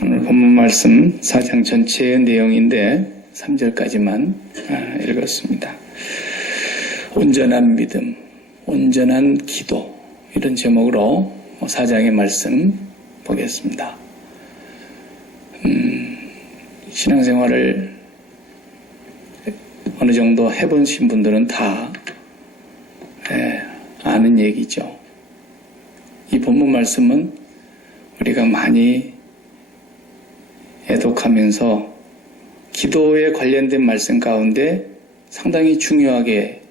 오늘 본문 말씀 4장 전체의 내용인데 3절까지만 읽었습니다. 온전한 믿음, 온전한 기도, 이런 제목으로 4장의 말씀 보겠습니다. 신앙생활을 어느 정도 해보신 분들은 다 아는 얘기죠. 이 본문 말씀은 우리가 많이 애독하면서 기도에 관련된 말씀 가운데 상당히 중요하게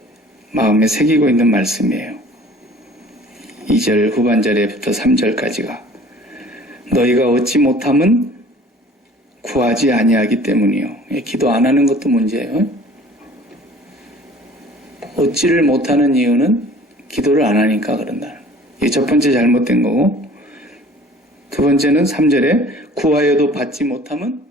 마음에 새기고 있는 말씀이에요. 2절 후반절에부터 3절까지가 너희가 얻지 못함은 구하지 아니하기 때문이요. 기도 안 하는 것도 문제예요. 얻지를 못하는 이유는 기도를 안 하니까 그런다. 이게 첫 번째 잘못된 거고, 두 번째는 3절에 구하여도 받지 못함은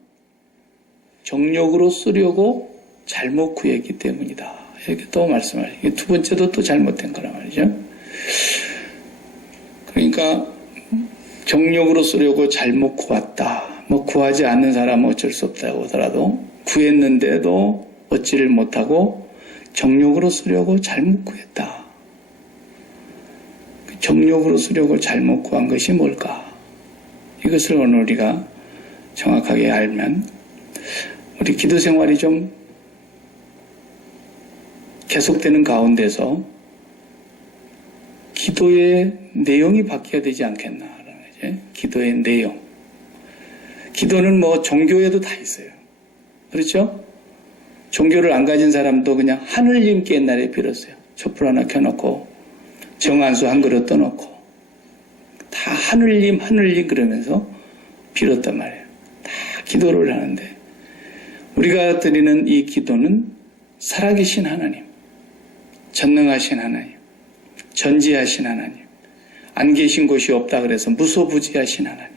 정욕으로 쓰려고 잘못 구했기 때문이다. 이렇게 또 말씀하시죠. 두 번째도 또 잘못된 거란 말이죠. 그러니까 정욕으로 쓰려고 잘못 구했다. 구하지 않는 사람은 어쩔 수 없다고 하더라도 구했는데도 얻지를 못하고 정욕으로 쓰려고 잘못 구했다. 정욕으로 쓰려고 잘못 구한 것이 뭘까? 이것을 오늘 우리가 정확하게 알면 우리 기도 생활이 좀 계속되는 가운데서 기도의 내용이 바뀌어야 되지 않겠나. 기도의 내용. 기도는 종교에도 다 있어요. 그렇죠? 종교를 안 가진 사람도 그냥 하늘님께 옛날에 빌었어요. 촛불 하나 켜놓고 정한수 한 그릇 떠놓고 다 하늘님 그러면서 빌었단 말이에요. 다 기도를 하는데 우리가 드리는 이 기도는 살아계신 하나님, 전능하신 하나님, 전지하신 하나님, 안 계신 곳이 없다 그래서 무소부지하신 하나님,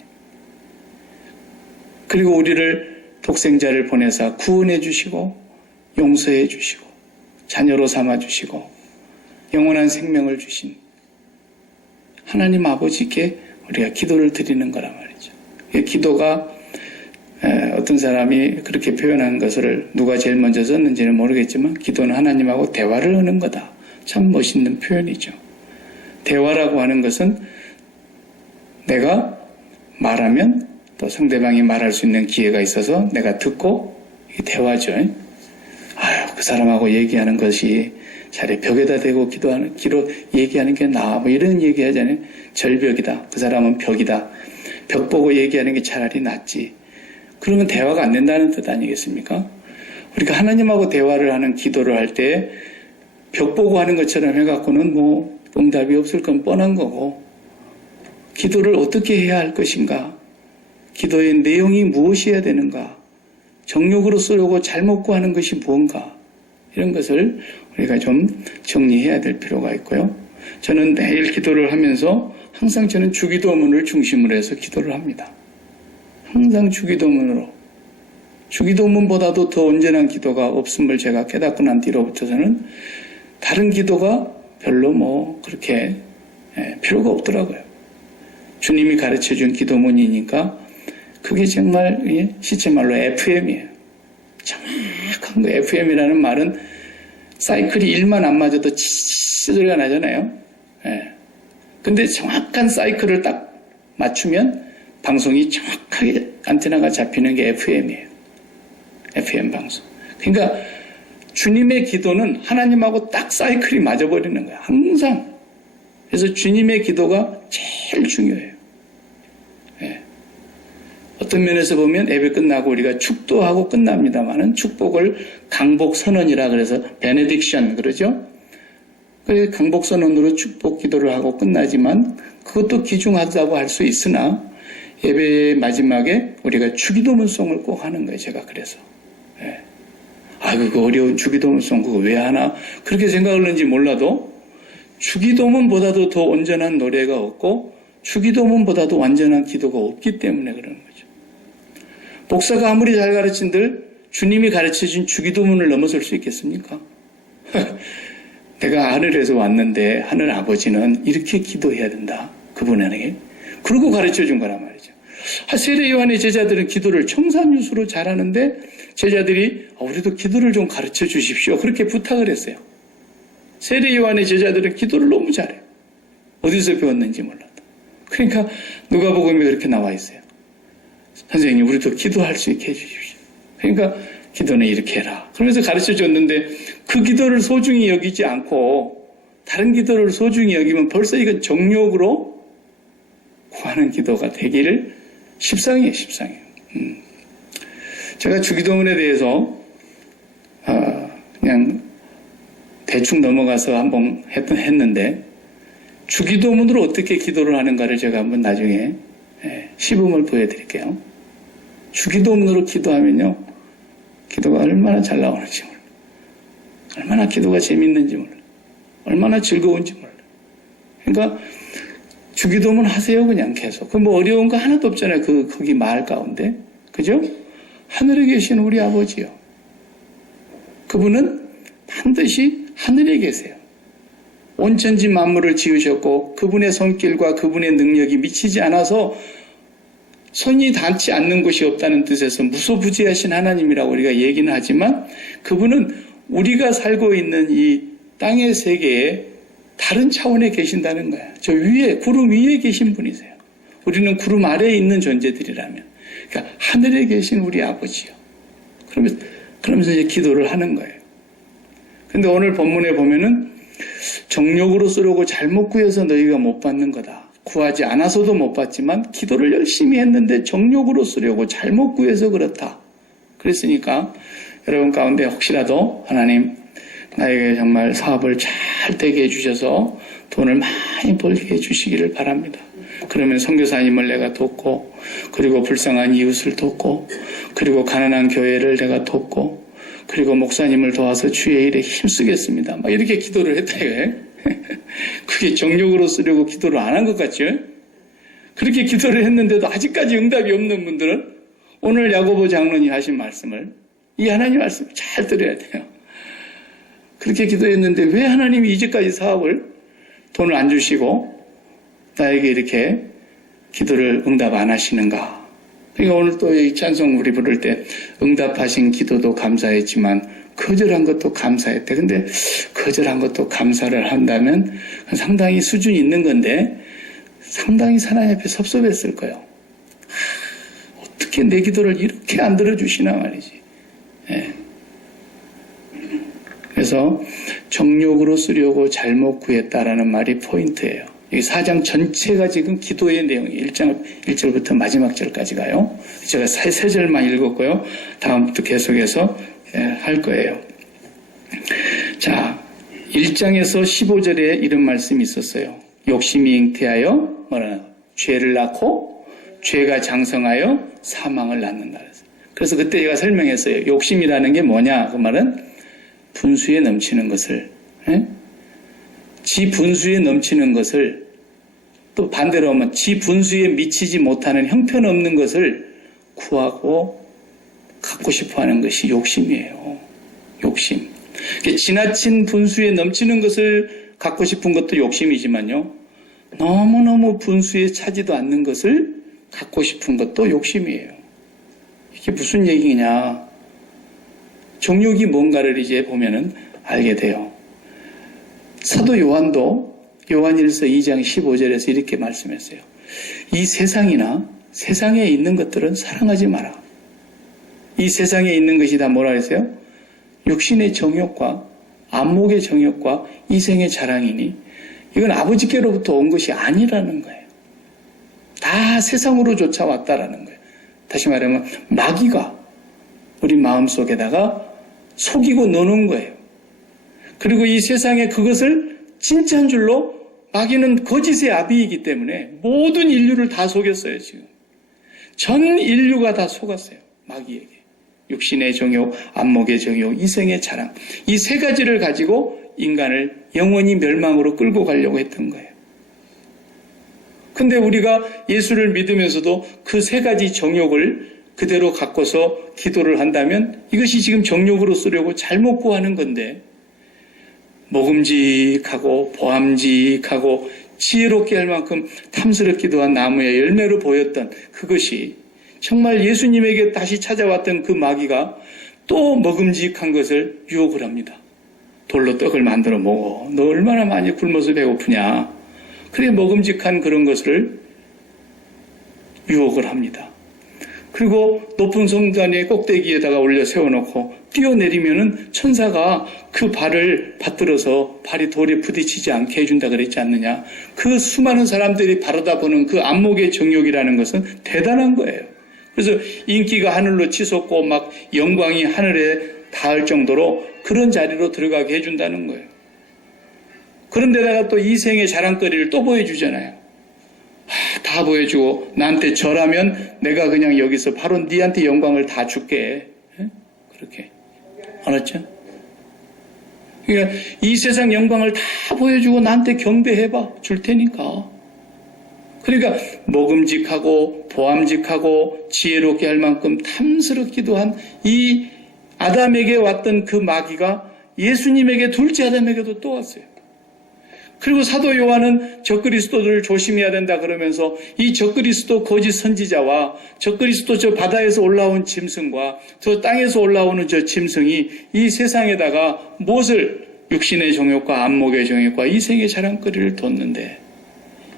그리고 우리를 독생자를 보내사 구원해 주시고 용서해 주시고 자녀로 삼아 주시고 영원한 생명을 주신 하나님 아버지께 우리가 기도를 드리는 거란 말이죠. 기도가 어떤 사람이 그렇게 표현한 것을 누가 제일 먼저 썼는지는 모르겠지만 기도는 하나님하고 대화를 하는 거다. 참 멋있는 표현이죠. 대화라고 하는 것은 내가 말하면 또 상대방이 말할 수 있는 기회가 있어서 내가 듣고 이게 대화죠. 그 사람하고 얘기하는 것이 차라리 벽에다 대고 얘기하는 게 나아. 이런 얘기 하잖아요. 절벽이다. 그 사람은 벽이다. 벽 보고 얘기하는 게 차라리 낫지. 그러면 대화가 안 된다는 뜻 아니겠습니까? 우리가 하나님하고 대화를 하는 기도를 할 때 벽 보고 하는 것처럼 해갖고는 응답이 없을 건 뻔한 거고, 기도를 어떻게 해야 할 것인가? 기도의 내용이 무엇이어야 되는가? 정욕으로 쓰려고 잘못 구하는 것이 무언가? 이런 것을 우리가 좀 정리해야 될 필요가 있고요. 저는 매일 기도를 하면서 항상 저는 주기도문을 중심으로 해서 기도를 합니다. 항상 주기도문으로. 주기도문보다도 더 온전한 기도가 없음을 제가 깨닫고 난 뒤로부터서는 다른 기도가 별로 그렇게 필요가 없더라고요. 주님이 가르쳐준 기도문이니까 그게 정말 시체말로 FM이에요. 정확한 거. FM이라는 말은 사이클이 1만 안 맞아도 치치 소리가 나잖아요. 근데 정확한 사이클을 딱 맞추면 방송이 정확하게 안테나가 잡히는 게 FM이에요. FM 방송. 그러니까 주님의 기도는 하나님하고 딱 사이클이 맞아버리는 거예요. 항상. 그래서 주님의 기도가 제일 중요해요. 어떤 면에서 보면 예배 끝나고 우리가 축도하고 끝납니다만은 축복을 강복선언이라 그래서 베네딕션 그러죠. 그래서 강복선언으로 축복 기도를 하고 끝나지만 그것도 귀중하다고 할 수 있으나 예배의 마지막에 우리가 주기도문송을 꼭 하는 거예요. 제가 그래서. 그 어려운 주기도문송 그거 왜 하나 그렇게 생각을 하는지 몰라도 주기도문보다도 더 온전한 노래가 없고 주기도문보다도 완전한 기도가 없기 때문에 그러는 거죠. 목사가 아무리 잘 가르친들 주님이 가르쳐준 주기도문을 넘어설 수 있겠습니까? 내가 하늘에서 왔는데 하늘 아버지는 이렇게 기도해야 된다. 그분에게. 그러고 가르쳐준 거란 말이죠. 세례 요한의 제자들은 기도를 청산유수로 잘하는데 제자들이 우리도 기도를 좀 가르쳐 주십시오. 그렇게 부탁을 했어요. 세례 요한의 제자들은 기도를 너무 잘해요. 어디서 배웠는지 몰라도. 그러니까 누가복음에 그렇게 나와 있어요. 선생님, 우리도 기도할 수 있게 해주십시오. 그러니까 기도는 이렇게 해라. 그러면서 가르쳐 줬는데 그 기도를 소중히 여기지 않고 다른 기도를 소중히 여기면 벌써 이건 정욕으로 구하는 기도가 되기를 십상이에요. 제가 주기도문에 대해서 그냥 대충 넘어가서 한번 했는데 주기도문으로 어떻게 기도를 하는가를 제가 한번 나중에 시범을 보여드릴게요. 주기도문으로 기도하면요, 기도가 얼마나 잘 나오는지 몰라요. 얼마나 기도가 재밌는지 몰라요. 얼마나 즐거운지 몰라요. 그러니까 주기도문 하세요, 그냥 계속. 뭐 어려운 거 하나도 없잖아요. 거기 마을 가운데. 그죠? 하늘에 계신 우리 아버지요. 그분은 반드시 하늘에 계세요. 온천지 만물을 지으셨고 그분의 손길과 그분의 능력이 미치지 않아서 손이 닿지 않는 곳이 없다는 뜻에서 무소부지하신 하나님이라고 우리가 얘기는 하지만 그분은 우리가 살고 있는 이 땅의 세계에 다른 차원에 계신다는 거야. 저 위에, 구름 위에 계신 분이세요. 우리는 구름 아래에 있는 존재들이라면. 그러니까 하늘에 계신 우리 아버지요. 그러면서 이제 기도를 하는 거예요. 근데 오늘 본문에 보면은 정욕으로 쓰려고 잘못 구해서 너희가 못 받는 거다. 구하지 않아서도 못 받지만 기도를 열심히 했는데 정욕으로 쓰려고 잘못 구해서 그렇다. 그랬으니까 여러분 가운데 혹시라도 하나님 나에게 정말 사업을 잘 되게 해주셔서 돈을 많이 벌게 해주시기를 바랍니다. 그러면 선교사님을 내가 돕고 그리고 불쌍한 이웃을 돕고 그리고 가난한 교회를 내가 돕고 그리고 목사님을 도와서 주의 일에 힘쓰겠습니다. 막 이렇게 기도를 했다 이거예요. 그게 정욕으로 쓰려고 기도를 안 한 것 같죠? 그렇게 기도를 했는데도 아직까지 응답이 없는 분들은 오늘 야고보 장로님 하신 말씀을 이 하나님 말씀을 잘 들어야 돼요. 그렇게 기도했는데 왜 하나님이 이제까지 사업을 돈을 안 주시고 나에게 이렇게 기도를 응답 안 하시는가? 그러니까 오늘 또 이 찬송 우리 부를 때 응답하신 기도도 감사했지만 거절한 것도 감사했대. 근데 거절한 것도 감사를 한다면 상당히 수준이 있는 건데 상당히 하나님 앞에 섭섭했을 거예요. 어떻게 내 기도를 이렇게 안 들어주시나 말이지. 예. 그래서 정욕으로 쓰려고 잘못 구했다라는 말이 포인트예요. 이 4장 전체가 지금 기도의 내용이에요. 1절부터 마지막 절까지 가요. 제가 3절만 읽었고요. 다음부터 계속해서 할 거예요. 자, 1장에서 15절에 이런 말씀이 있었어요. 욕심이 잉태하여 죄를 낳고 죄가 장성하여 사망을 낳는다. 그래서 그때 제가 설명했어요. 욕심이라는 게 뭐냐? 그 말은 분수에 넘치는 것을 지 분수에 넘치는 것을 또 반대로 하면 지 분수에 미치지 못하는 형편없는 것을 구하고 갖고 싶어하는 것이 욕심이에요. 욕심. 지나친 분수에 넘치는 것을 갖고 싶은 것도 욕심이지만요. 너무너무 분수에 차지도 않는 것을 갖고 싶은 것도 욕심이에요. 이게 무슨 얘기냐. 정욕이 뭔가를 이제 보면은 알게 돼요. 사도 요한도 요한일서 2장 15절에서 이렇게 말씀했어요. 이 세상이나 세상에 있는 것들은 사랑하지 마라. 이 세상에 있는 것이 다 뭐라 그랬어요? 육신의 정욕과 안목의 정욕과 이생의 자랑이니 이건 아버지께로부터 온 것이 아니라는 거예요. 다 세상으로 쫓아왔다라는 거예요. 다시 말하면 마귀가 우리 마음속에다가 속이고 노는 거예요. 그리고 이 세상에 그것을 진짜인 줄로 마귀는 거짓의 아비이기 때문에 모든 인류를 다 속였어요. 지금 전 인류가 다 속았어요. 마귀에게. 육신의 정욕, 안목의 정욕, 이생의 자랑. 이 세 가지를 가지고 인간을 영원히 멸망으로 끌고 가려고 했던 거예요. 근데 우리가 예수를 믿으면서도 그 세 가지 정욕을 그대로 갖고서 기도를 한다면 이것이 지금 정욕으로 쓰려고 잘못 구하는 건데 먹음직하고 보암직하고 지혜롭게 할 만큼 탐스럽기도 한 나무의 열매로 보였던 그것이 정말 예수님에게 다시 찾아왔던 그 마귀가 또 먹음직한 것을 유혹을 합니다. 돌로 떡을 만들어 먹어. 너 얼마나 많이 굶어서 배고프냐. 그래 먹음직한 그런 것을 유혹을 합니다. 그리고 높은 성단의 꼭대기에다가 올려 세워놓고 뛰어내리면은 천사가 그 발을 받들어서 발이 돌에 부딪히지 않게 해준다 그랬지 않느냐. 그 수많은 사람들이 바라다 보는 그 안목의 정욕이라는 것은 대단한 거예요. 그래서 인기가 하늘로 치솟고 막 영광이 하늘에 닿을 정도로 그런 자리로 들어가게 해준다는 거예요. 그런데다가 또 이 생의 자랑거리를 또 보여주잖아요. 다 보여주고 나한테 절하면 내가 그냥 여기서 바로 네한테 영광을 다 줄게. 그렇게. 알았죠? 그러니까 이 세상 영광을 다 보여주고 나한테 경배해봐. 줄 테니까. 그러니까 먹음직하고 보암직하고 지혜롭게 할 만큼 탐스럽기도 한 이 아담에게 왔던 그 마귀가 예수님에게 둘째 아담에게도 또 왔어요. 그리고 사도 요한은 적그리스도를 조심해야 된다 그러면서 이 적그리스도 거짓 선지자와 적그리스도 저 바다에서 올라온 짐승과 저 땅에서 올라오는 저 짐승이 이 세상에다가 무엇을 육신의 정욕과 안목의 정욕과 이생의 자랑거리를 뒀는데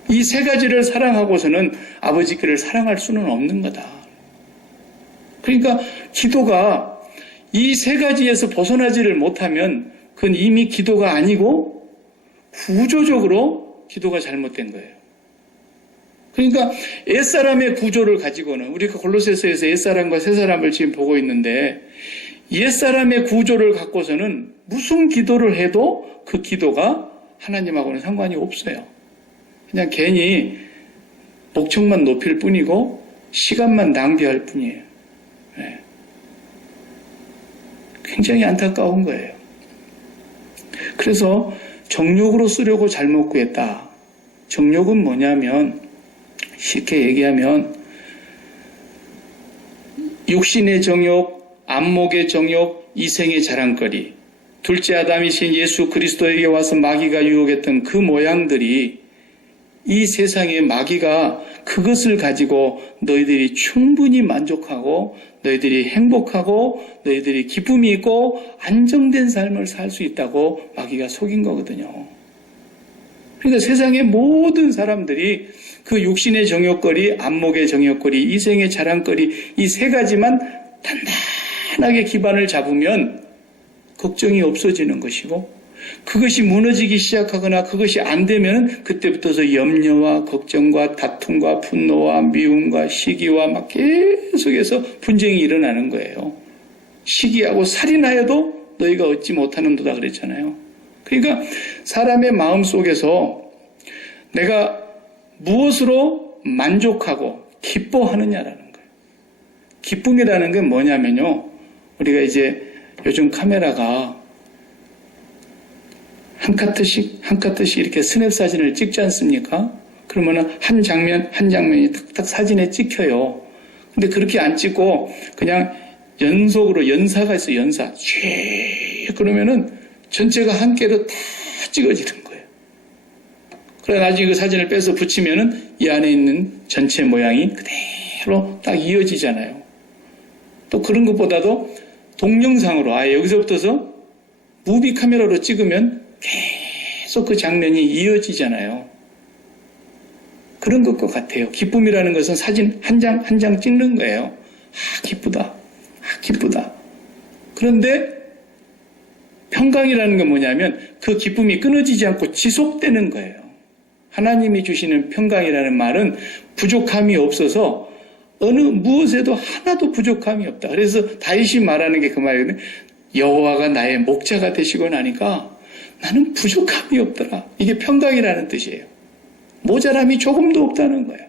이 세 가지를 사랑하고서는 아버지께를 사랑할 수는 없는 거다. 그러니까 기도가 이 세 가지에서 벗어나지를 못하면 그건 이미 기도가 아니고 구조적으로 기도가 잘못된 거예요. 그러니까 옛사람의 구조를 가지고는 우리가 골로새서에서 옛사람과 새사람을 지금 보고 있는데 옛사람의 구조를 갖고서는 무슨 기도를 해도 그 기도가 하나님하고는 상관이 없어요. 그냥 괜히 목청만 높일 뿐이고 시간만 낭비할 뿐이에요. 네. 굉장히 안타까운 거예요. 그래서 정욕으로 쓰려고 잘못 구했다. 정욕은 뭐냐면 쉽게 얘기하면 육신의 정욕, 안목의 정욕, 이생의 자랑거리, 둘째 아담이신 예수 그리스도에게 와서 마귀가 유혹했던 그 모양들이 이 세상의 마귀가 그것을 가지고 너희들이 충분히 만족하고 너희들이 행복하고 너희들이 기쁨이 있고 안정된 삶을 살 수 있다고 마귀가 속인 거거든요. 그러니까 세상의 모든 사람들이 그 육신의 정욕거리, 안목의 정욕거리, 이생의 자랑거리 이 세 가지만 단단하게 기반을 잡으면 걱정이 없어지는 것이고 그것이 무너지기 시작하거나 그것이 안 되면 그때부터서 염려와 걱정과 다툼과 분노와 미움과 시기와 막 계속해서 분쟁이 일어나는 거예요. 시기하고 살인하여도 너희가 얻지 못하는도다 그랬잖아요. 그러니까 사람의 마음 속에서 내가 무엇으로 만족하고 기뻐하느냐라는 거예요. 기쁨이라는 건 뭐냐면요. 우리가 이제 요즘 카메라가 한 카트씩 이렇게 스냅 사진을 찍지 않습니까? 그러면은 한 장면이 탁탁 사진에 찍혀요. 근데 그렇게 안 찍고 그냥 연속으로 연사가 있어요, 연사. 쭉 그러면은 전체가 한 개로 다 찍어지는 거예요. 그래 나중에 그 사진을 빼서 붙이면은 이 안에 있는 전체 모양이 그대로 딱 이어지잖아요. 또 그런 것보다도 동영상으로 아예 여기서부터서 무비 카메라로 찍으면 계속 그 장면이 이어지잖아요. 그런 것과 같아요. 기쁨이라는 것은 사진 한 장 찍는 거예요. 기쁘다. 기쁘다. 그런데 평강이라는 건 뭐냐면 그 기쁨이 끊어지지 않고 지속되는 거예요. 하나님이 주시는 평강이라는 말은 부족함이 없어서 어느 무엇에도 하나도 부족함이 없다. 그래서 다윗이 말하는 게 그 말이거든요. 여호와가 나의 목자가 되시고 나니까 나는 부족함이 없더라. 이게 평강이라는 뜻이에요. 모자람이 조금도 없다는 거예요.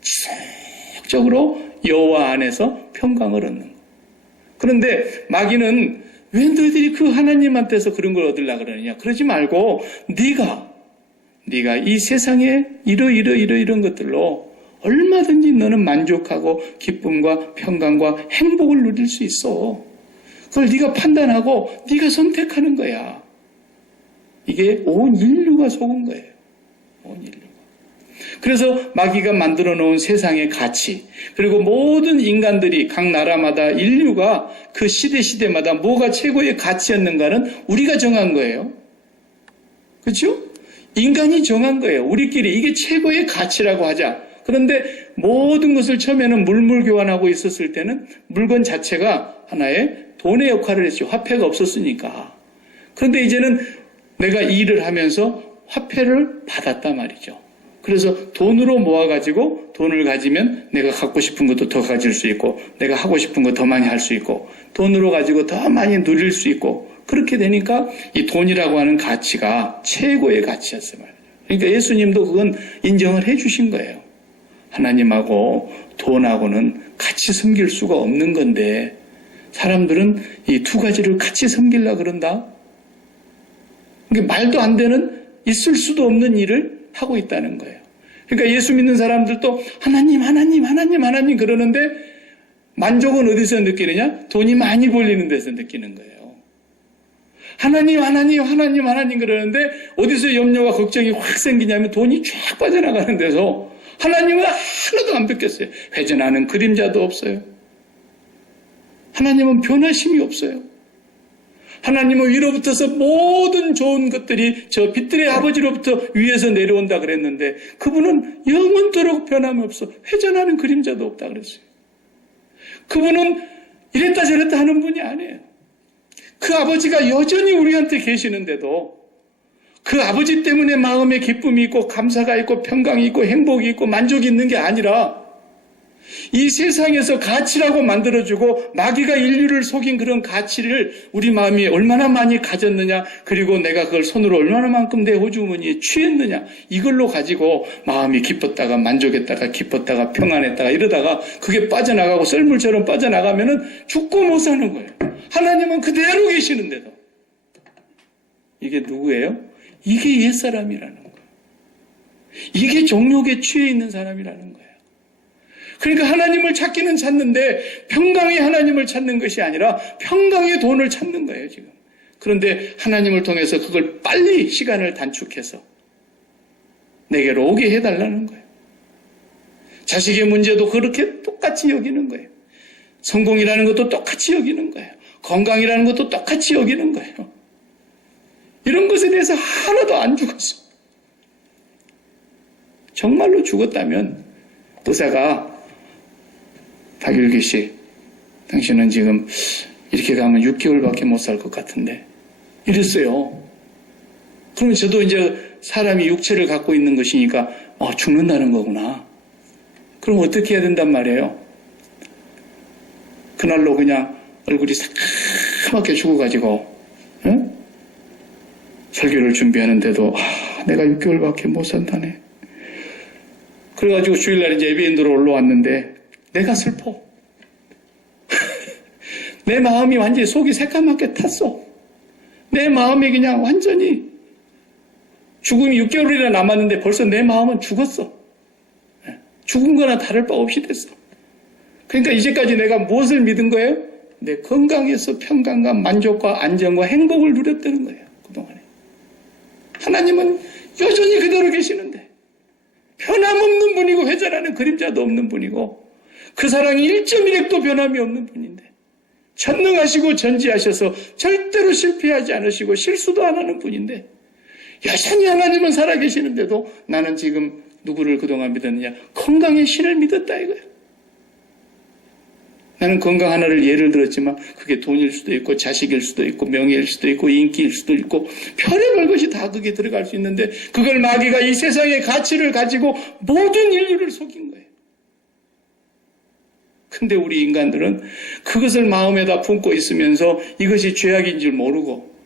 지속적으로 여호와 안에서 평강을 얻는 거예요. 그런데 마귀는 왜 너희들이 그 하나님한테서 그런 걸 얻으려고 그러느냐. 그러지 말고 네가 이 세상에 이런 것들로 얼마든지 너는 만족하고 기쁨과 평강과 행복을 누릴 수 있어. 그걸 네가 판단하고 네가 선택하는 거야. 이게 온 인류가 속은 거예요. 온 인류가. 그래서 마귀가 만들어 놓은 세상의 가치, 그리고 모든 인간들이 각 나라마다 인류가 그 시대마다 뭐가 최고의 가치였는가는 우리가 정한 거예요. 그렇죠? 인간이 정한 거예요. 우리끼리 이게 최고의 가치라고 하자. 그런데 모든 것을 처음에는 물물교환하고 있었을 때는 물건 자체가 하나의 돈의 역할을 했죠. 화폐가 없었으니까. 그런데 이제는 내가 일을 하면서 화폐를 받았단 말이죠. 그래서 돈으로 모아가지고 돈을 가지면 내가 갖고 싶은 것도 더 가질 수 있고 내가 하고 싶은 거 더 많이 할 수 있고 돈으로 가지고 더 많이 누릴 수 있고 그렇게 되니까 이 돈이라고 하는 가치가 최고의 가치였어요. 그러니까 예수님도 그건 인정을 해 주신 거예요. 하나님하고 돈하고는 같이 섬길 수가 없는 건데 사람들은 이 두 가지를 같이 섬기려고 그런다. 그러니까 말도 안 되는 있을 수도 없는 일을 하고 있다는 거예요. 그러니까 예수 믿는 사람들도 하나님 그러는데 만족은 어디서 느끼느냐? 돈이 많이 벌리는 데서 느끼는 거예요. 하나님 그러는데 어디서 염려와 걱정이 확 생기냐면 돈이 쫙 빠져나가는 데서 하나님은 하나도 안 뺏겼어요. 회전하는 그림자도 없어요. 하나님은 변하심이 없어요. 하나님은 위로부터서 모든 좋은 것들이 저 빛들의 아버지로부터 위에서 내려온다 그랬는데 그분은 영원토록 변함이 없어. 회전하는 그림자도 없다 그랬어요. 그분은 이랬다 저랬다 하는 분이 아니에요. 그 아버지가 여전히 우리한테 계시는데도 그 아버지 때문에 마음에 기쁨이 있고 감사가 있고 평강이 있고 행복이 있고 만족이 있는 게 아니라 이 세상에서 가치라고 만들어주고 마귀가 인류를 속인 그런 가치를 우리 마음이 얼마나 많이 가졌느냐, 그리고 내가 그걸 손으로 얼마나만큼 내 호주머니에 취했느냐, 이걸로 가지고 마음이 기뻤다가 만족했다가 기뻤다가 평안했다가 이러다가 그게 빠져나가고 썰물처럼 빠져나가면은 죽고 못 사는 거예요. 하나님은 그대로 계시는데도. 이게 누구예요? 이게 옛사람이라는 거예요. 이게 정욕에 취해 있는 사람이라는 거예요. 그러니까 하나님을 찾기는 찾는데 평강의 하나님을 찾는 것이 아니라 평강의 돈을 찾는 거예요, 지금. 그런데 하나님을 통해서 그걸 빨리 시간을 단축해서 내게로 오게 해달라는 거예요. 자식의 문제도 그렇게 똑같이 여기는 거예요. 성공이라는 것도 똑같이 여기는 거예요. 건강이라는 것도 똑같이 여기는 거예요. 이런 것에 대해서 하나도 안 죽었어. 정말로 죽었다면 의사가 박율기 씨, 당신은 지금 이렇게 가면 6개월밖에 못 살 것 같은데 이랬어요. 그러면 저도 이제 사람이 육체를 갖고 있는 것이니까 죽는다는 거구나. 그럼 어떻게 해야 된단 말이에요? 그날로 그냥 얼굴이 새까맣게 죽어가지고 설교를 준비하는데도 내가 6개월밖에 못 산다네. 그래가지고 주일날 이제 예배인으로 올라왔는데 내가 슬퍼. 내 마음이 완전히 속이 새까맣게 탔어. 내 마음이 그냥 완전히 죽음이 6개월이나 남았는데 벌써 내 마음은 죽었어. 죽은 거나 다를 바 없이 됐어. 그러니까 이제까지 내가 무엇을 믿은 거예요? 내 건강에서 평강과 만족과 안정과 행복을 누렸다는 거예요. 그동안에. 하나님은 여전히 그대로 계시는데 변함없는 분이고 회전하는 그림자도 없는 분이고 그 사랑이 1.1핵도 변함이 없는 분인데 전능하시고 전지하셔서 절대로 실패하지 않으시고 실수도 안 하는 분인데 여전히 하나님은 살아계시는데도 나는 지금 누구를 그동안 믿었느냐? 건강의 신을 믿었다 이거예요. 나는 건강 하나를 예를 들었지만 그게 돈일 수도 있고 자식일 수도 있고 명예일 수도 있고 인기일 수도 있고 별의별 것이 다 그게 들어갈 수 있는데 그걸 마귀가 이 세상의 가치를 가지고 모든 인류를 속인 거예요. 근데 우리 인간들은 그것을 마음에다 품고 있으면서 이것이 죄악인 줄 모르고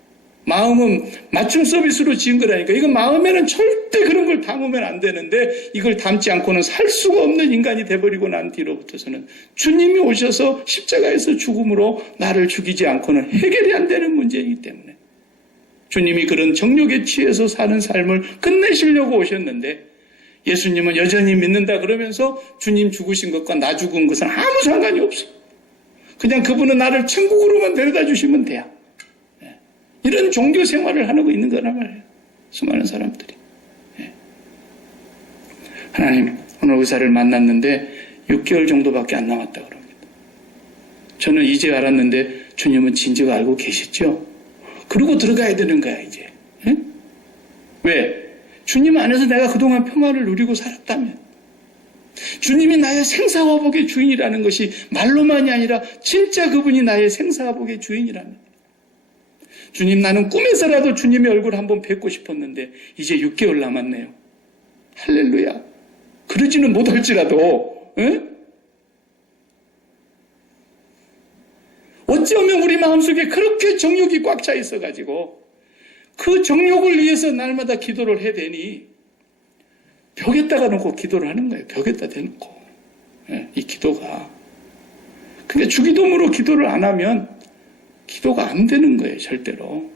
마음은 맞춤 서비스로 지은 거라니까. 이거 마음에는 절대 그런 걸 담으면 안 되는데 이걸 담지 않고는 살 수가 없는 인간이 돼버리고 난 뒤로부터서는 주님이 오셔서 십자가에서 죽음으로 나를 죽이지 않고는 해결이 안 되는 문제이기 때문에 주님이 그런 정욕에 취해서 사는 삶을 끝내시려고 오셨는데 예수님은 여전히 믿는다 그러면서 주님 죽으신 것과 나 죽은 것은 아무 상관이 없어. 그냥 그분은 나를 천국으로만 데려다 주시면 돼요. 이런 종교 생활을 하고 있는 거란 말이에요. 수많은 사람들이. 하나님, 오늘 의사를 만났는데 6개월 정도밖에 안 남았다 그럽니다. 저는 이제 알았는데 주님은 진즉 알고 계셨죠? 그러고 들어가야 되는 거야, 이제. 응? 왜? 주님 안에서 내가 그동안 평안을 누리고 살았다면, 주님이 나의 생사화복의 주인이라는 것이 말로만이 아니라 진짜 그분이 나의 생사화복의 주인이라면, 주님, 나는 꿈에서라도 주님의 얼굴 한번 뵙고 싶었는데 이제 6개월 남았네요. 할렐루야. 그러지는 못할지라도, 응? 어찌하면 우리 마음속에 그렇게 정욕이 꽉 차 있어가지고 그 정욕을 위해서 날마다 기도를 해야 되니 벽에다가 놓고 기도를 하는 거예요. 벽에다 대놓고. 이 기도가. 그러니까 주기도문으로 기도를 안 하면 기도가 안 되는 거예요. 절대로.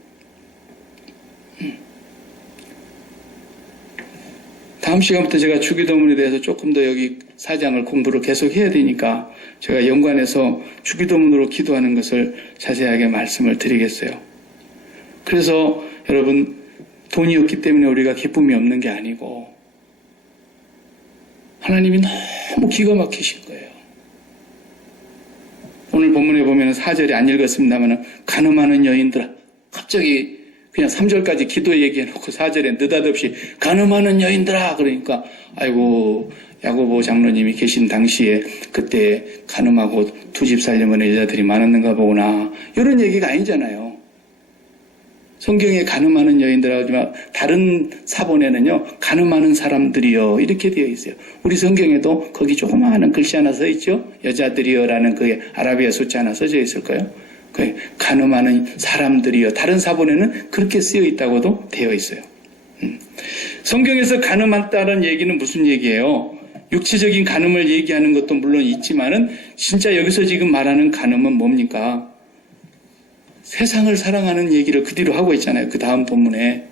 다음 시간부터 제가 주기도문에 대해서 조금 더 여기 4장을 공부를 계속 해야 되니까 제가 연관해서 주기도문으로 기도하는 것을 자세하게 말씀을 드리겠어요. 그래서 여러분, 돈이 없기 때문에 우리가 기쁨이 없는 게 아니고 하나님이 너무 기가 막히신 거예요. 오늘 본문에 보면 4절에 안 읽었습니다만 가늠하는 여인들아, 갑자기 그냥 3절까지 기도 얘기해놓고 4절에 느닷없이 가늠하는 여인들아 그러니까 아이고, 야고보 장로님이 계신 당시에 그때 가늠하고 두 집 살려면 여자들이 많았는가 보구나, 이런 얘기가 아니잖아요. 성경에 가늠하는 여인들하고 하지만 다른 사본에는요, 가늠하는 사람들이요 이렇게 되어 있어요. 우리 성경에도 거기 조그마한 글씨 하나 써 있죠. 여자들이요라는 그게 아라비아 숫자 하나 써져 있을 거예요. 가늠하는 사람들이요. 다른 사본에는 그렇게 쓰여 있다고도 되어 있어요. 성경에서 가늠한다는 얘기는 무슨 얘기예요? 육체적인 간음을 얘기하는 것도 물론 있지만은 진짜 여기서 지금 말하는 간음은 뭡니까? 세상을 사랑하는 얘기를 그 뒤로 하고 있잖아요. 그 다음 본문에.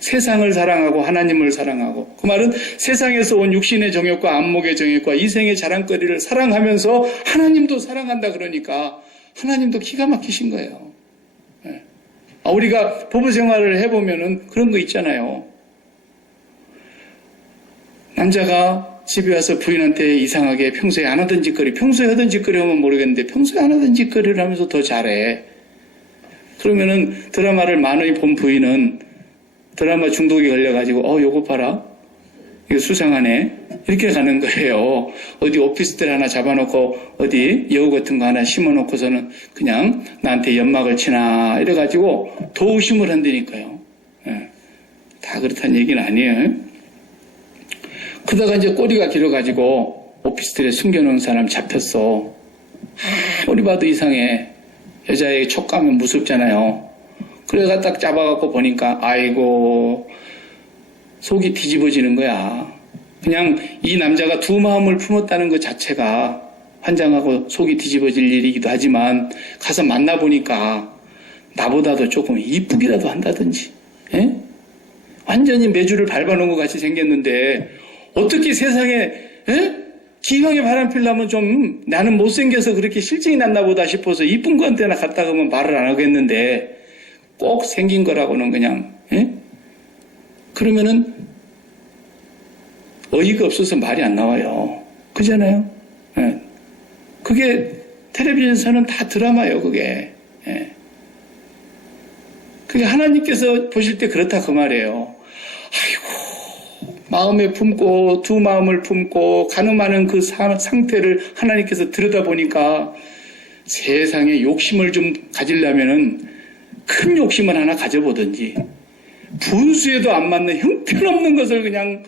세상을 사랑하고 하나님을 사랑하고, 그 말은 세상에서 온 육신의 정욕과 안목의 정욕과 이생의 자랑거리를 사랑하면서 하나님도 사랑한다 그러니까 하나님도 기가 막히신 거예요. 우리가 부부 생활을 해보면은 그런 거 있잖아요. 남자가 집에 와서 부인한테 이상하게 평소에 안 하던 짓거리, 평소에 하던 짓거리 하면 모르겠는데 평소에 안 하던 짓거리를 하면서 더 잘해. 그러면은 드라마를 많이 본 부인은 드라마 중독이 걸려가지고 요거 봐라, 이거 수상하네, 이렇게 가는 거예요. 어디 오피스텔 하나 잡아놓고 어디 여우 같은 거 하나 심어놓고서는 그냥 나한테 연막을 치나 이래가지고 더 의심을 한다니까요. 다 그렇다는 얘기는 아니에요. 그러다가 이제 꼬리가 길어가지고 오피스텔에 숨겨놓은 사람 잡혔어. 아무리 봐도 이상해. 여자의 촉감은 무섭잖아요. 그래가 딱 잡아갖고 보니까 아이고, 속이 뒤집어지는 거야. 그냥 이 남자가 두 마음을 품었다는 것 자체가 환장하고 속이 뒤집어질 일이기도 하지만 가서 만나보니까 나보다도 조금 이쁘기라도 한다든지, 에? 완전히 매주를 밟아놓은 것 같이 생겼는데 어떻게 세상에, 에? 기왕에 바람 피려면 좀 나는 못생겨서 그렇게 실증이 났나 보다 싶어서 이쁜 건데나 갔다 가면 말을 안 하겠는데 꼭 생긴 거라고는 그냥, 에? 그러면은 어이가 없어서 말이 안 나와요. 그잖아요? 예. 그게 텔레비전에서는 다 드라마예요, 그게. 예. 그게 하나님께서 보실 때 그렇다 그 말이에요. 아이고, 마음에 품고 두 마음을 품고 가늠하는 그 상태를 하나님께서 들여다보니까 세상에 욕심을 좀 가지려면은 큰 욕심을 하나 가져보든지 분수에도 안 맞는 형편없는 것을 그냥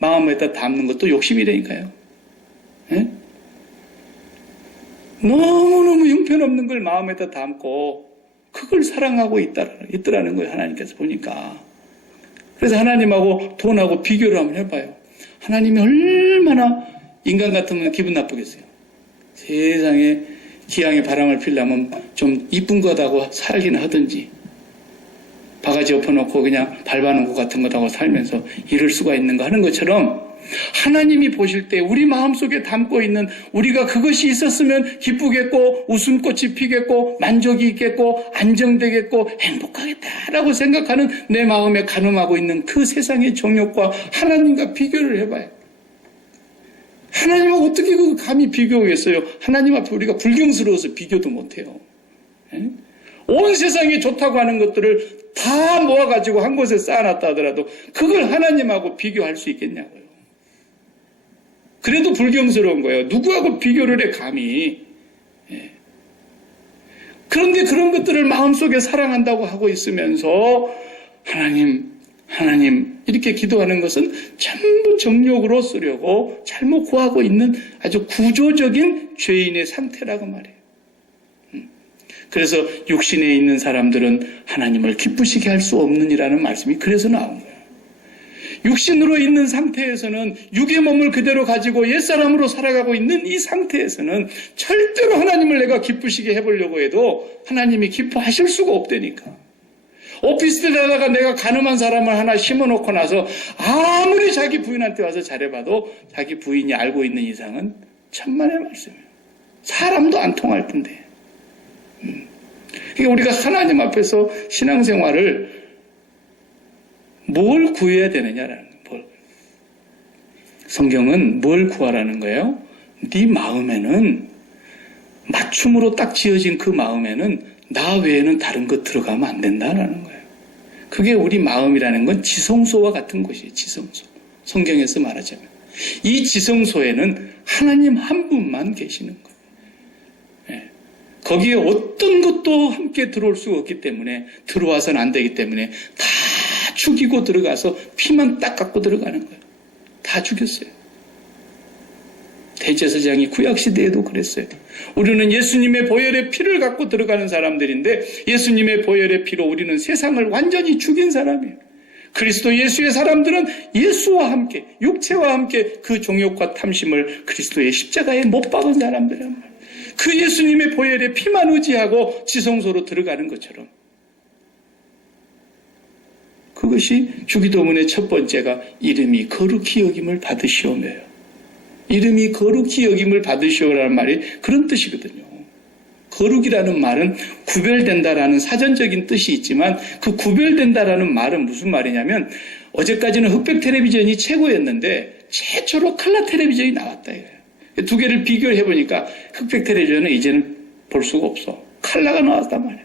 마음에다 담는 것도 욕심이라니까요. 예? 너무너무 형편없는 걸 마음에다 담고 그걸 사랑하고 있더라는 거예요. 하나님께서 보니까. 그래서 하나님하고 돈하고 비교를 한번 해봐요. 하나님이 얼마나 인간 같으면 기분 나쁘겠어요. 세상에 기왕에 바람을 피려면 좀 이쁜 거다고 살긴 하든지 바가지 엎어놓고 그냥 밟아놓은 것 같은 거다고 살면서 이럴 수가 있는가 하는 것처럼 하나님이 보실 때 우리 마음속에 담고 있는 우리가 그것이 있었으면 기쁘겠고 웃음꽃이 피겠고 만족이 있겠고 안정되겠고 행복하겠다라고 생각하는 내 마음에 가늠하고 있는 그 세상의 정욕과 하나님과 비교를 해봐요. 하나님하고 어떻게 그 감히 비교하겠어요? 하나님 앞에 우리가 불경스러워서 비교도 못해요. 예? 온 세상에 좋다고 하는 것들을 다 모아가지고 한 곳에 쌓아놨다 하더라도 그걸 하나님하고 비교할 수 있겠냐고요. 그래도 불경스러운 거예요. 누구하고 비교를 해 감히. 예. 그런데 그런 것들을 마음속에 사랑한다고 하고 있으면서 하나님 이렇게 기도하는 것은 전부 정욕으로 쓰려고 잘못 구하고 있는 아주 구조적인 죄인의 상태라고 말해요. 그래서 육신에 있는 사람들은 하나님을 기쁘시게 할 수 없느니라는 말씀이 그래서 나온 거예요. 육신으로 있는 상태에서는 육의 몸을 그대로 가지고 옛사람으로 살아가고 있는 이 상태에서는 절대로 하나님을 내가 기쁘시게 해보려고 해도 하나님이 기뻐하실 수가 없다니까. 오피스텔에다가 내가 가늠한 사람을 하나 심어놓고 나서 아무리 자기 부인한테 와서 잘해봐도 자기 부인이 알고 있는 이상은 천만의 말씀이에요. 사람도 안 통할 텐데. 그러니까 우리가 하나님 앞에서 신앙생활을 뭘 구해야 되느냐라는 거예요. 성경은 뭘 구하라는 거예요? 네 마음에는 맞춤으로 딱 지어진 그 마음에는 나 외에는 다른 것 들어가면 안 된다라는 거예요. 그게 우리 마음이라는 건 지성소와 같은 것이에요. 지성소. 성경에서 말하자면. 이 지성소에는 하나님 한 분만 계시는 거예요. 예. 거기에 어떤 것도 함께 들어올 수가 없기 때문에 들어와서는 안 되기 때문에 다 죽이고 들어가서 피만 딱 갖고 들어가는 거예요. 다 죽였어요. 대제사장이 구약시대에도 그랬어요. 우리는 예수님의 보혈의 피를 갖고 들어가는 사람들인데 예수님의 보혈의 피로 우리는 세상을 완전히 죽인 사람이에요. 그리스도 예수의 사람들은 예수와 함께 육체와 함께 그 종욕과 탐심을 그리스도의 십자가에 못 박은 사람들이란 말이에요. 그 예수님의 보혈의 피만 의지하고 지성소로 들어가는 것처럼 그것이 주기도문의 첫 번째가 이름이 거룩히 여김을 받으시오며요. 이름이 거룩히 여김을 받으시오라는 말이 그런 뜻이거든요. 거룩이라는 말은 구별된다라는 사전적인 뜻이 있지만 그 구별된다라는 말은 무슨 말이냐면 어제까지는 흑백 텔레비전이 최고였는데 최초로 컬러 텔레비전이 나왔다 이거예요. 두 개를 비교해 보니까 흑백 텔레비전은 이제는 볼 수가 없어. 컬러가 나왔단 말이에요.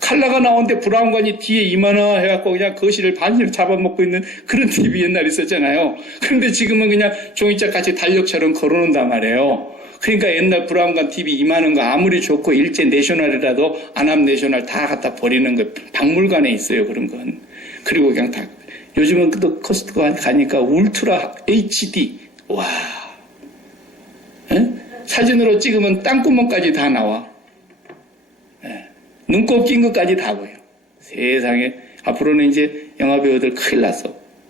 컬러가 나오는데 브라운관이 뒤에 이만하 해갖고 그냥 거실을 반을 잡아먹고 있는 그런 TV 옛날에 있었잖아요. 그런데 지금은 그냥 종이짝 같이 달력처럼 걸어놓는단 말이에요. 그러니까 옛날 브라운관 TV 이만한 거 아무리 좋고 일제 내셔널이라도 안암 내셔널 다 갖다 버리는 거 박물관에 있어요. 그런 건. 그리고 그냥 다 요즘은 또 코스트코 가니까 울트라 HD 와 에? 사진으로 찍으면 땅구멍까지 다 나와. 에. 눈곱 낀 것까지 다 보여. 세상에 앞으로는 이제 영화배우들 큰일 났어.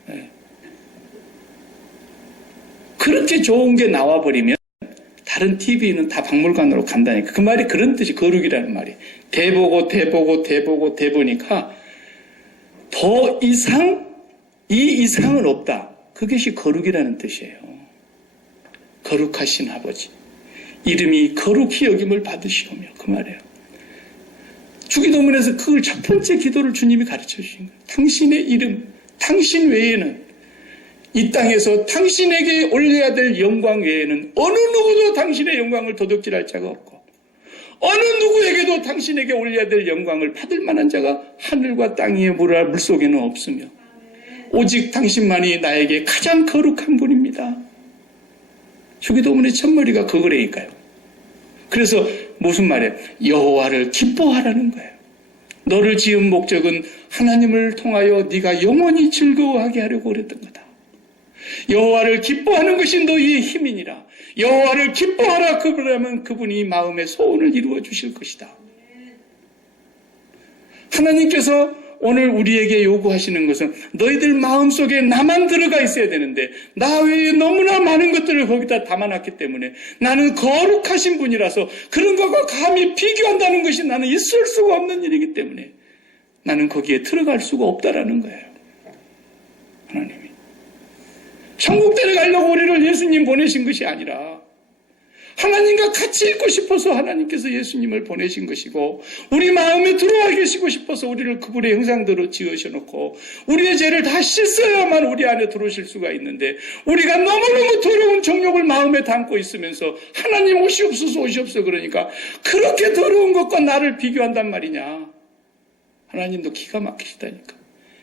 에. 그렇게 좋은 게 나와버리면 다른 TV는 다 박물관으로 간다니까. 그 말이 그런 뜻이 거룩이라는 말이. 대보니까 더 이상 이 이상은 없다. 그것이 거룩이라는 뜻이에요. 거룩하신 아버지. 이름이 거룩히 여김을 받으시오며 그 말이에요. 주기도문에서 그걸 첫 번째 기도를 주님이 가르쳐 주신 거예요. 당신의 이름, 당신 외에는 이 땅에서 당신에게 올려야 될 영광 외에는 어느 누구도 당신의 영광을 도둑질할 자가 없고 어느 누구에게도 당신에게 올려야 될 영광을 받을 만한 자가 하늘과 땅 위에 물속에는 없으며 오직 당신만이 나에게 가장 거룩한 분입니다. 주기도문의 첫머리가 그거라니까요. 그래서 무슨 말이에요? 여호와를 기뻐하라는 거예요. 너를 지은 목적은 하나님을 통하여 네가 영원히 즐거워하게 하려고 그랬던 거다. 여호와를 기뻐하는 것이 너희의 힘이니라. 여호와를 기뻐하라. 그러면 그분이 마음의 소원을 이루어 주실 것이다. 하나님께서 오늘 우리에게 요구하시는 것은 너희들 마음속에 나만 들어가 있어야 되는데 나 외에 너무나 많은 것들을 거기다 담아놨기 때문에 나는 거룩하신 분이라서 그런 것과 감히 비교한다는 것이 나는 있을 수가 없는 일이기 때문에 나는 거기에 들어갈 수가 없다라는 거예요. 하나님이 천국 데려가려고 우리를 예수님 보내신 것이 아니라 하나님과 같이 있고 싶어서 하나님께서 예수님을 보내신 것이고, 우리 마음에 들어와 계시고 싶어서 우리를 그분의 형상대로 지으셔놓고 우리의 죄를 다 씻어야만 우리 안에 들어오실 수가 있는데, 우리가 너무너무 더러운 정욕을 마음에 담고 있으면서 하나님 오시옵소서 오시옵소서 그러니까 그렇게 더러운 것과 나를 비교한단 말이냐. 하나님도 기가 막히시다니까.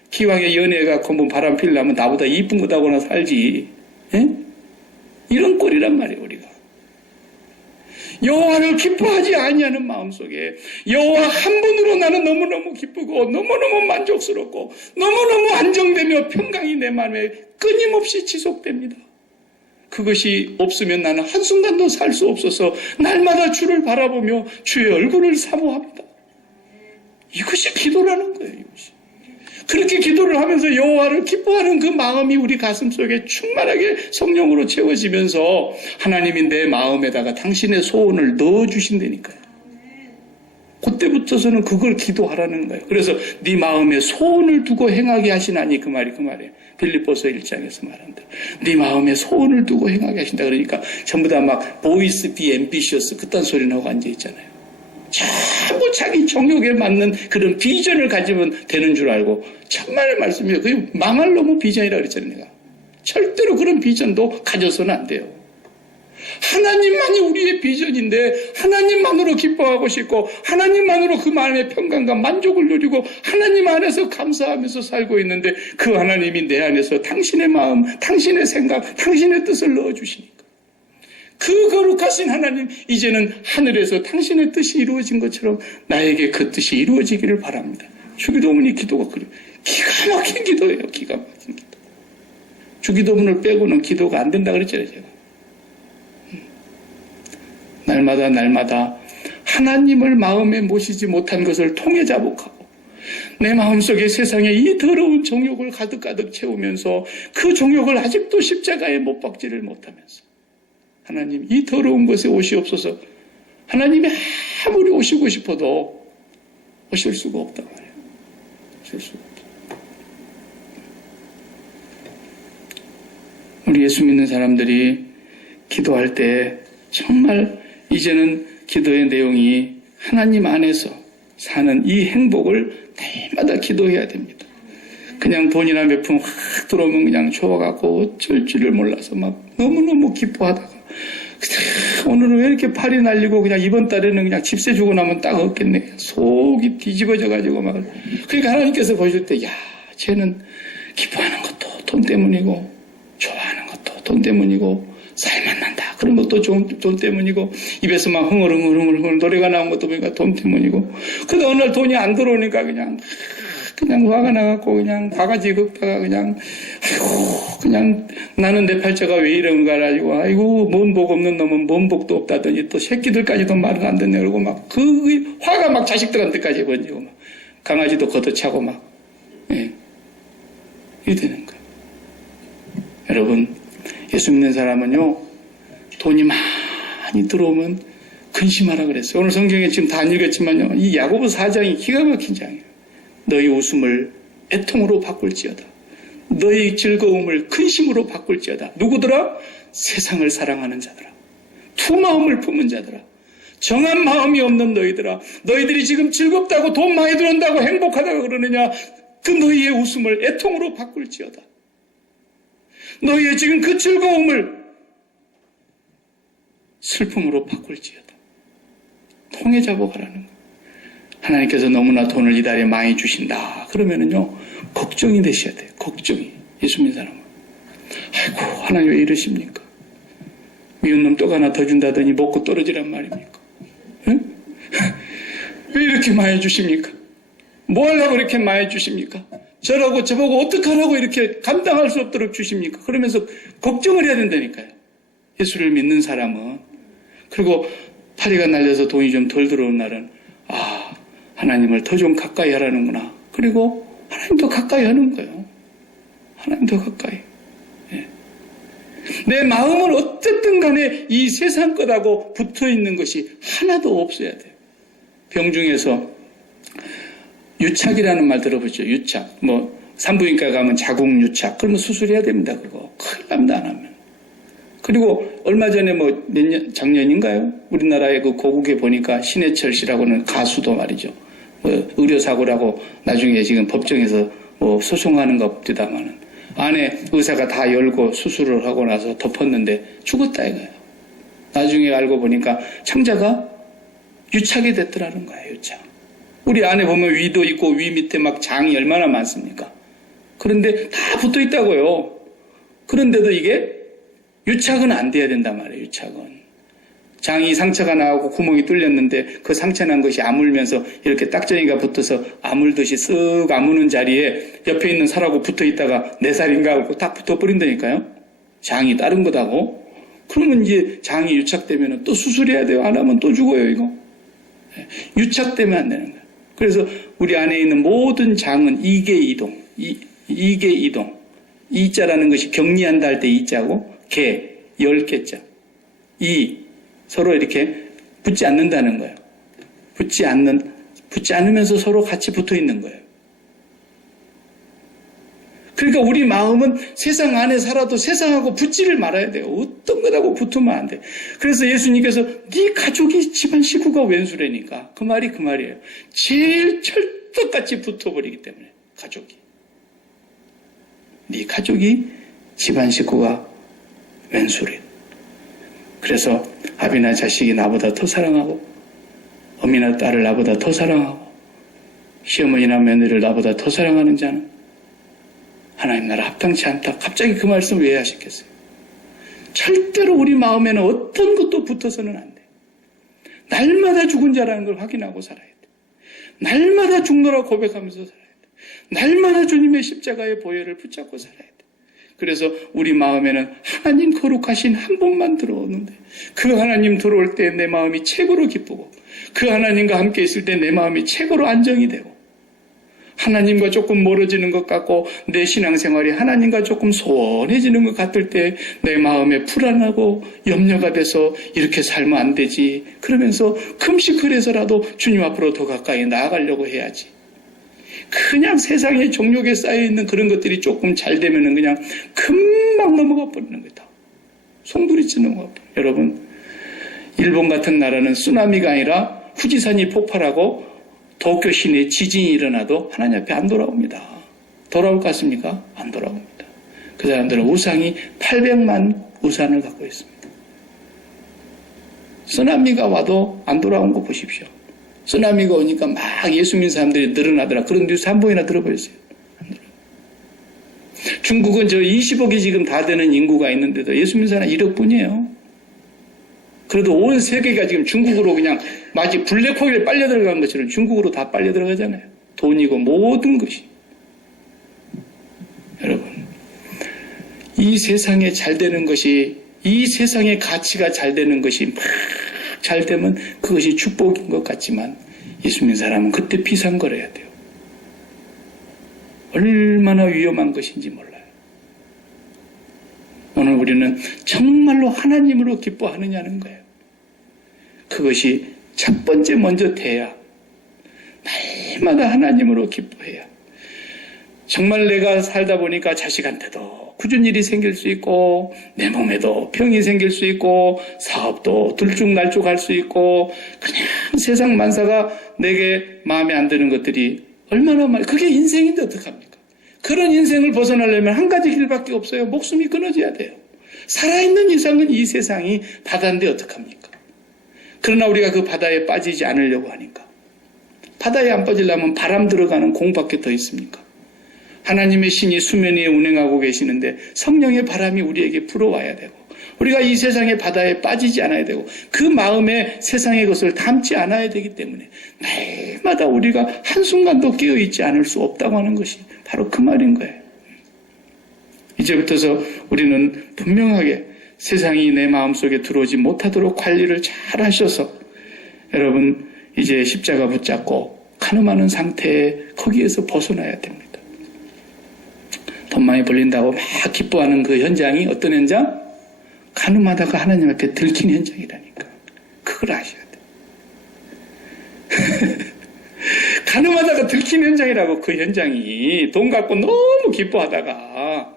기왕에 연애해갖고 뭐 바람 피려면 나보다 이쁜 거다거나 살지. 에? 이런 꼴이란 말이에요, 우리가. 여호와를 기뻐하지 아니하는 마음속에 여호와 한 분으로 나는 너무너무 기쁘고 너무너무 만족스럽고 너무너무 안정되며 평강이 내 마음에 끊임없이 지속됩니다. 그것이 없으면 나는 한순간도 살 수 없어서 날마다 주를 바라보며 주의 얼굴을 사모합니다. 이것이 기도라는 거예요. 이것이. 그렇게 기도를 하면서 여호와를 기뻐하는 그 마음이 우리 가슴속에 충만하게 성령으로 채워지면서 하나님이 내 마음에다가 당신의 소원을 넣어주신다니까요. 그때부터서는 그걸 기도하라는 거예요. 그래서 네 마음에 소원을 두고 행하게 하시나니 그 말이에요. 빌립보서 1장에서 말한 대로 네 마음에 소원을 두고 행하게 하신다. 그러니까 전부 다 막 보이스 비 앰비셔스 그딴 소리 나고 앉아있잖아요. 전부 자기 정욕에 맞는 그런 비전을 가지면 되는 줄 알고, 천만의 말씀이에요. 그게 망할 놈의 비전이라고 그랬잖아요. 내가 절대로 그런 비전도 가져서는 안 돼요. 하나님만이 우리의 비전인데 하나님만으로 기뻐하고 싶고 하나님만으로 그 마음의 평강과 만족을 누리고 하나님 안에서 감사하면서 살고 있는데, 그 하나님이 내 안에서 당신의 마음, 당신의 생각, 당신의 뜻을 넣어주시니까 그 거룩하신 하나님, 이제는 하늘에서 당신의 뜻이 이루어진 것처럼 나에게 그 뜻이 이루어지기를 바랍니다. 주기도문이 기도가 그래요. 기가 막힌 기도예요. 기가 막힌 기도. 주기도문을 빼고는 기도가 안 된다 그랬잖아요, 제가. 날마다 하나님을 마음에 모시지 못한 것을 통해 자복하고 내 마음속에 세상에 이 더러운 정욕을 가득가득 채우면서 그 정욕을 아직도 십자가에 못 박지를 못하면서, 하나님 이 더러운 것에 오시옵소서. 하나님이 아무리 오시고 싶어도 오실 수가 없단 말이에요. 오실 수가 없다. 우리 예수 믿는 사람들이 기도할 때 정말 이제는 기도의 내용이 하나님 안에서 사는 이 행복을 날마다 기도해야 됩니다. 그냥 돈이나 몇 푼 확 들어오면 그냥 좋아갖고 어쩔 줄을 몰라서 막 너무너무 기뻐하다가 오늘은 왜 이렇게 팔이 날리고 그냥 이번 달에는 그냥 집세 주고 나면 딱 없겠네. 속이 뒤집어져가지고 막. 그러니까 하나님께서 보실 때, 야, 쟤는 기뻐하는 것도 돈 때문이고 좋아하는 것도 돈 때문이고 살만 난다 그런 것도 돈 때문이고 입에서 막 흥얼흥얼 노래가 나온 것도 보니까 돈 때문이고, 근데 어느 날 돈이 안 들어오니까 그냥 화가 나갖고 그냥 바가지 긁다가 그냥 아이고 그냥 나는 내 팔자가 왜 이런가 가지고 아이고 뭔 복 없는 놈은 뭔 복도 없다더니 또 새끼들까지도 말을 안 듣네 그러고 막 그 화가 막 자식들한테까지 번지고 막 강아지도 걷어차고 막 이래 되는 거예요. 여러분, 예수 믿는 사람은요 돈이 많이 들어오면 근심하라 그랬어요. 오늘 성경에 지금 다 안 읽었지만요, 이 야고보 4장이 기가 막힌 장이에요. 너희 웃음을 애통으로 바꿀지어다. 너희 즐거움을 근심으로 바꿀지어다. 누구더라? 세상을 사랑하는 자들아. 두 마음을 품은 자들아. 정한 마음이 없는 너희들아. 너희들이 지금 즐겁다고 돈 많이 들어온다고 행복하다고 그러느냐? 그 너희의 웃음을 애통으로 바꿀지어다. 너희의 지금 그 즐거움을 슬픔으로 바꿀지어다. 통해 자복하라는 거예요. 하나님께서 너무나 돈을 이달에 많이 주신다 그러면은요 걱정이 되셔야 돼요. 걱정이. 예수 믿는 사람은 아이고 하나님 왜 이러십니까? 미운 놈 떡 하나 더 준다더니 먹고 떨어지란 말입니까? 응? 왜 이렇게 많이 주십니까? 뭐 하려고 이렇게 많이 주십니까? 저라고 저보고 어떡하라고 이렇게 감당할 수 없도록 주십니까? 그러면서 걱정을 해야 된다니까요. 예수를 믿는 사람은. 그리고 파리가 날려서 돈이 좀 덜 들어온 날은 하나님을 더 좀 가까이 하라는구나. 그리고 하나님 더 가까이 하는 거예요. 하나님 더 가까이. 예. 내 마음은 어쨌든 간에 이 세상 것하고 붙어 있는 것이 하나도 없어야 돼요. 병중에서 유착이라는 말 들어보죠. 유착. 산부인과 가면 자궁유착. 그러면 수술해야 됩니다. 그거. 큰일 납니다. 안 하면. 그리고 얼마 전에 작년인가요? 우리나라의 그 고국에 보니까 신해철 씨라고는 가수도 말이죠. 의료사고라고 나중에 지금 법정에서 소송하는 것 같다마는 안에 의사가 다 열고 수술을 하고 나서 덮었는데 죽었다 이거예요. 나중에 알고 보니까 창자가 유착이 됐더라는 거예요. 유착. 우리 안에 보면 위도 있고 위 밑에 막 장이 얼마나 많습니까? 그런데 다 붙어 있다고요. 그런데도 이게 유착은 안 돼야 된단 말이에요. 유착은. 장이 상처가 나고 구멍이 뚫렸는데 그 상처 난 것이 아물면서 이렇게 딱정이가 붙어서 아물듯이 쓱 아무는 자리에 옆에 있는 살하고 붙어 있다가 내 살인가 하고 딱 붙어버린다니까요. 장이 다른 거다고. 그러면 이제 장이 유착되면 또 수술해야 돼요. 안 하면 또 죽어요, 이거. 유착되면 안 되는 거예요. 그래서 우리 안에 있는 모든 장은 이계 이동, 이계 이동. 이자라는 것이 격리한다 할 때 이자고, 개, 10개자. 서로 이렇게 붙지 않는다는 거예요. 붙지 않으면서 서로 같이 붙어 있는 거예요. 그러니까 우리 마음은 세상 안에 살아도 세상하고 붙지를 말아야 돼요. 어떤 것하고 붙으면 안 돼. 그래서 예수님께서 네 가족이 집안 식구가 왼수라니까. 그 말이에요. 제일 철떡같이 붙어버리기 때문에 가족이. 네 가족이 집안 식구가 왼수래. 그래서 아비나 자식이 나보다 더 사랑하고 어미나 딸을 나보다 더 사랑하고 시어머니나 며느리를 나보다 더 사랑하는 자는 하나님 나라 합당치 않다. 갑자기 그 말씀 왜 하셨겠어요? 절대로 우리 마음에는 어떤 것도 붙어서는 안 돼. 날마다 죽은 자라는 걸 확인하고 살아야 돼. 날마다 죽노라 고백하면서 살아야 돼. 날마다 주님의 십자가의 보혈을 붙잡고 살아야 돼. 그래서 우리 마음에는 하나님 거룩하신 한 분만 들어오는데 그 하나님 들어올 때 내 마음이 최고로 기쁘고 그 하나님과 함께 있을 때 내 마음이 최고로 안정이 되고 하나님과 조금 멀어지는 것 같고 내 신앙생활이 하나님과 조금 소원해지는 것 같을 때 내 마음에 불안하고 염려가 돼서 이렇게 살면 안 되지. 그러면서 금식을 해서라도 주님 앞으로 더 가까이 나아가려고 해야지. 그냥 세상에 종욕에 쌓여있는 그런 것들이 조금 잘 되면은 그냥 금방 넘어가 버리는 거다. 송두리째 넘어가 버려. 여러분, 일본 같은 나라는 쓰나미가 아니라 후지산이 폭발하고 도쿄 시내에 지진이 일어나도 하나님 앞에 안 돌아옵니다. 돌아올 것 같습니까? 안 돌아옵니다. 그 사람들은 우상이 800만 우산을 갖고 있습니다. 쓰나미가 와도 안 돌아온 거 보십시오. 쓰나미가 오니까 막 예수 믿는 사람들이 늘어나더라. 그런 뉴스 한 번이나 들어보셨어요? 중국은 20억이 지금 다 되는 인구가 있는데도 예수 믿는 사람 1억 뿐이에요. 그래도 온 세계가 지금 중국으로 그냥 마치 블랙홀에 빨려 들어간 것처럼 중국으로 다 빨려 들어가잖아요. 돈이고 모든 것이. 여러분, 이 세상에 잘 되는 것이, 이 세상의 가치가 잘 되는 것이 막 잘 되면 그것이 축복인 것 같지만 예수 믿는 사람은 그때 비상거려야 돼요. 얼마나 위험한 것인지 몰라요. 오늘 우리는 정말로 하나님으로 기뻐하느냐는 거예요. 그것이 첫 번째 먼저 돼야 날마다 하나님으로 기뻐해야 정말 내가 살다 보니까 자식한테도 굳은 일이 생길 수 있고 내 몸에도 병이 생길 수 있고 사업도 들쭉날쭉할 수 있고 그냥 세상 만사가 내게 마음에 안 드는 것들이 얼마나 많이 그게 인생인데 어떡합니까? 그런 인생을 벗어나려면 한 가지 길밖에 없어요. 목숨이 끊어져야 돼요. 살아있는 이상은 이 세상이 바다인데 어떡합니까? 그러나 우리가 그 바다에 빠지지 않으려고 하니까 바다에 안 빠지려면 바람 들어가는 공밖에 더 있습니까? 하나님의 신이 수면 위에 운행하고 계시는데 성령의 바람이 우리에게 불어와야 되고 우리가 이 세상의 바다에 빠지지 않아야 되고 그 마음에 세상의 것을 담지 않아야 되기 때문에 날마다 우리가 한순간도 깨어있지 않을 수 없다고 하는 것이 바로 그 말인 거예요. 이제부터서 우리는 분명하게 세상이 내 마음속에 들어오지 못하도록 관리를 잘 하셔서 여러분 이제 십자가 붙잡고 가늠하는 상태에 거기에서 벗어나야 됩니다. 돈 많이 벌린다고 막 기뻐하는 그 현장이 어떤 현장? 가늠하다가 하나님 앞에 들킨 현장이라니까. 그걸 아셔야 돼. 가늠하다가 들킨 현장이라고. 그 현장이 돈 갖고 너무 기뻐하다가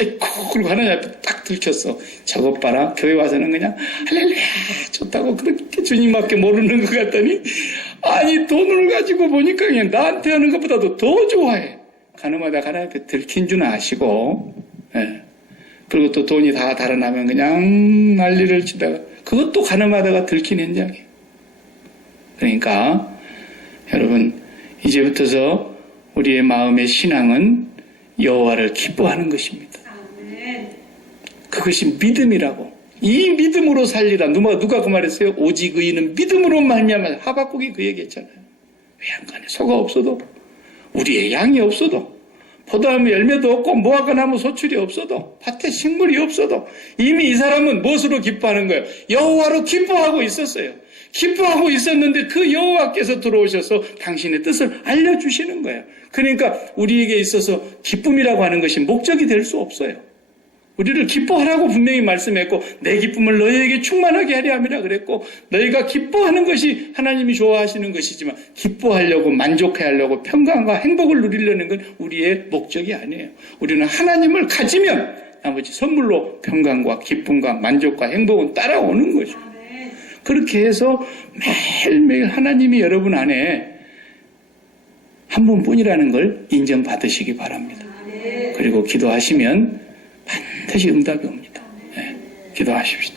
아이고, 그리고 하나님 앞에 딱 들켰어. 저것 봐라. 교회 와서는 그냥 할렐루야 좋다고 그렇게 주님 앞에 모르는 것 같더니 아니 돈을 가지고 보니까 그냥 나한테 하는 것보다도 더 좋아해. 가늠하다 하나님 앞에 들킨 줄 아시고, 예. 그리고 또 돈이 다 달아나면 그냥 난리를 치다가 그것도 가늠하다가 들킨 현장이에요. 그러니까 여러분 이제부터서 우리의 마음의 신앙은 여호와를 기뻐하는 것입니다. 그것이 믿음이라고. 이 믿음으로 살리라. 누가 그 말했어요? 오직 의인은 믿음으로 말미암아. 하박국이 그 얘기했잖아요. 외양간에 소가 없어도 우리의 양이 없어도 포도나무 열매도 없고 무화과 나무 소출이 없어도 밭에 식물이 없어도 이미 이 사람은 무엇으로 기뻐하는 거예요? 여호와로 기뻐하고 있었어요. 기뻐하고 있었는데 그 여호와께서 들어오셔서 당신의 뜻을 알려주시는 거예요. 그러니까 우리에게 있어서 기쁨이라고 하는 것이 목적이 될 수 없어요. 우리를 기뻐하라고 분명히 말씀했고 내 기쁨을 너희에게 충만하게 하려 함이라 그랬고 너희가 기뻐하는 것이 하나님이 좋아하시는 것이지만 기뻐하려고 만족해하려고 평강과 행복을 누리려는 건 우리의 목적이 아니에요. 우리는 하나님을 가지면 나머지 선물로 평강과 기쁨과 만족과 행복은 따라오는 거죠. 그렇게 해서 매일매일 하나님이 여러분 안에 한 분뿐이라는 걸 인정받으시기 바랍니다. 그리고 기도하시면 반드시 응답이 옵니다. 네, 기도하십시오.